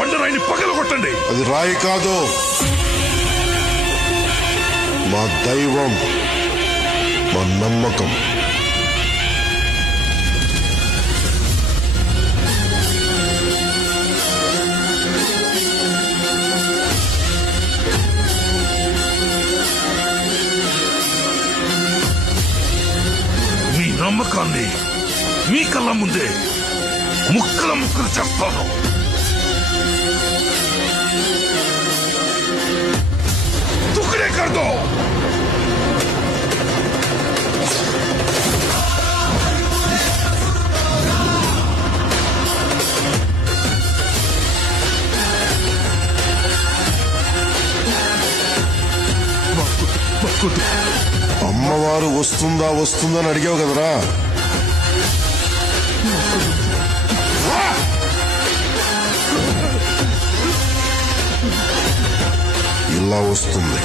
బండరాయిని పగలగొట్టండి. అది రాయి కాదు, మా దైవం, మా నమ్మకం. మీ నమ్మకాన్ని మీ కళ్ళ ముందే ముక్కలు ముక్కలు చేస్తాను. తుక్కడే కర్దో. అమ్మవారు వస్తుందా వస్తుందని అడిగావు కదరా, ఇలా వస్తుంది.